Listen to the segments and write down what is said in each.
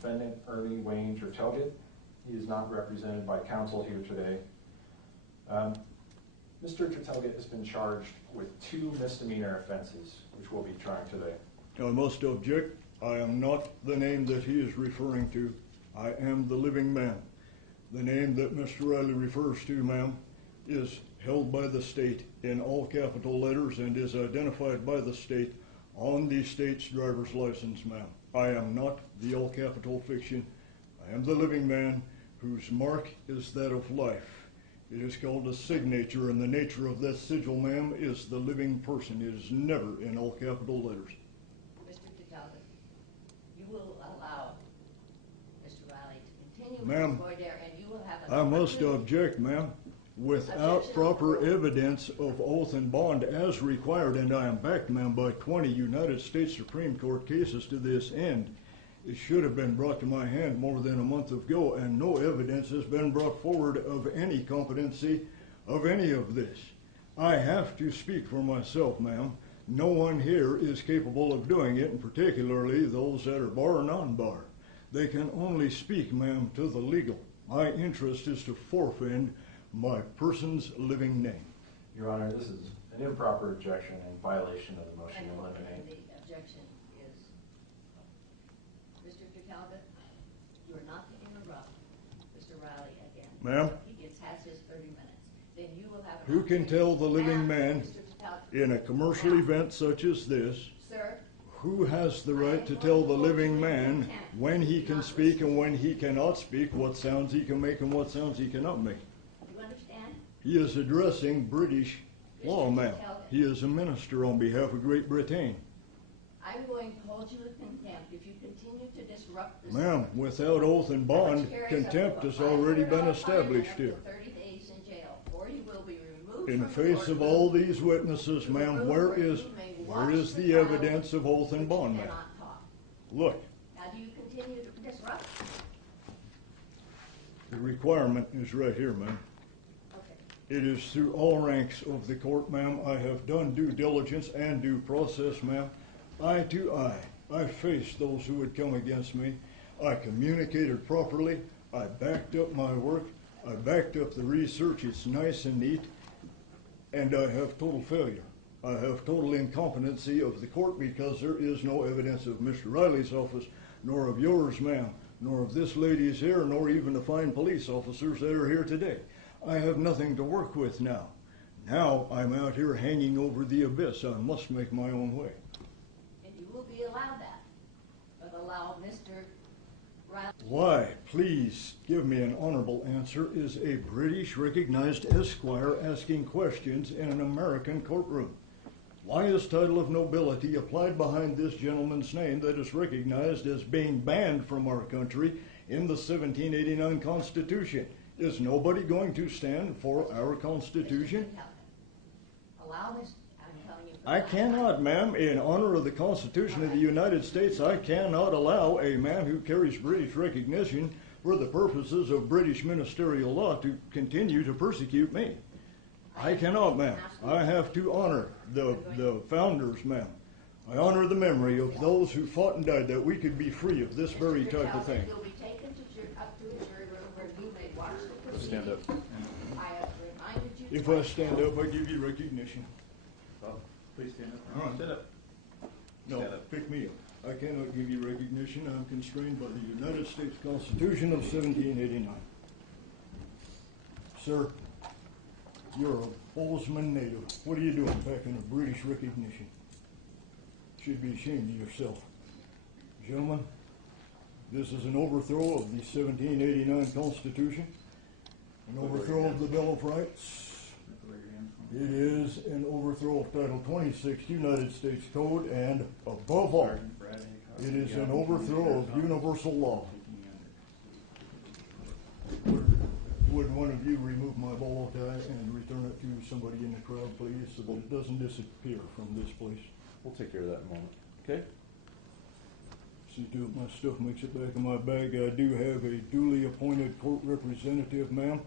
defendant Ernie Wayne Tertelget. He is not represented by counsel here today. Mr. Tertelget has been charged with 2 misdemeanor offenses, which we'll be trying today. I must object. I am not the name that he is referring to. I am the living man. The name that Mr. Riley refers to, ma'am, is held by the state in all capital letters and is identified by the state on the state's driver's license, ma'am. I am not the all capital fiction. I am the living man whose mark is that of life. It is called a signature, and the nature of that sigil, ma'am, is the living person. It is never in all capital letters. Mr. Tertelget, you will allow Mr. Riley to continue Ma'am, with his and you will have I must object, ma'am. Without proper evidence of oath and bond as required, and I am backed, ma'am, by 20 United States Supreme Court cases to this end, it should have been brought to my hand more than a month ago, and no evidence has been brought forward of any competency of any of this. I have to speak for myself, ma'am. No one here is capable of doing it, and particularly those that are bar or non-bar. They can only speak, ma'am, to the legal. My interest is to forfend my person's living name. Your Honor, this is an improper objection in violation of the motion to eliminate. The objection is, Mr. Tertelget, you are not to interrupt Mr. Riley again. Ma'am? He has his 30 minutes. Then you will have Who can tell the living man Mr. Tertelget, in a commercial event such as this, sir, who has the right to tell the living man when he can speak and when he cannot speak, what sounds he can make and what sounds he cannot make? you understand? He is addressing British law, ma'am. He is a minister on behalf of Great Britain. I'm going to hold you in contempt if you continue to disrupt this. Ma'am, without oath and bond, contempt has already been established here. 30 days in jail, or you will be removed In the from face court. of all these witnesses, ma'am, where is the evidence of oath and bond, ma'am? Cannot talk. Look, Now, do you continue to disrupt? the requirement is right here, ma'am. Okay. It is through all ranks of the court, ma'am. I have done due diligence and due process, ma'am. Eye to eye. I faced those who would come against me. I communicated properly. I backed up my work. I backed up the research. It's nice and neat. And I have total failure. I have total incompetency of the court because there is no evidence of Mr. Riley's office, nor of yours, ma'am, nor of this lady's here, nor even the fine police officers that are here today. I have nothing to work with now. Now I'm out here hanging over the abyss. I must make my own way. And you will be allowed that, but allow Mr. Riley. Why, please give me an honorable answer, is a British recognized esquire asking questions in an American courtroom? Why is title of nobility applied behind this gentleman's name that is recognized as being banned from our country in the 1789 Constitution? Is nobody going to stand for our Constitution? Allow this, I'm telling you. I cannot, ma'am. In honor of the Constitution of the United States, I cannot allow a man who carries British recognition for the purposes of British ministerial law to continue to persecute me. I cannot, ma'am. I have to honor the founders, ma'am. I honor the memory of those who fought and died that we could be free of this very type of thing. You'll be taken up to the jury room where you may watch the proceedings. Stand up. I have reminded you. If I stand up, I give you recognition. Well, please stand up. All right. Stand up. No, Stand up. pick me up. I cannot give you recognition. I'm constrained by the United States Constitution of 1789. Sir, you're a Bozeman native. What are you doing back in a British recognition? Should be ashamed of yourself. Gentlemen, this is an overthrow of the 1789 Constitution, an overthrow of the Bill of Rights. It is an overthrow of Title 26 United States Code, and above all, it is an overthrow of universal law. Would one of you remove my bolo tie and return it to somebody in the crowd, please, so that it doesn't disappear from this place? We'll take care of that in a moment. Okay? See to it my stuff makes it back in my bag. I do have a duly appointed court representative, ma'am.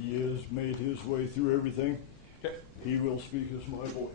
He has made his way through everything. Okay. He will speak as my voice.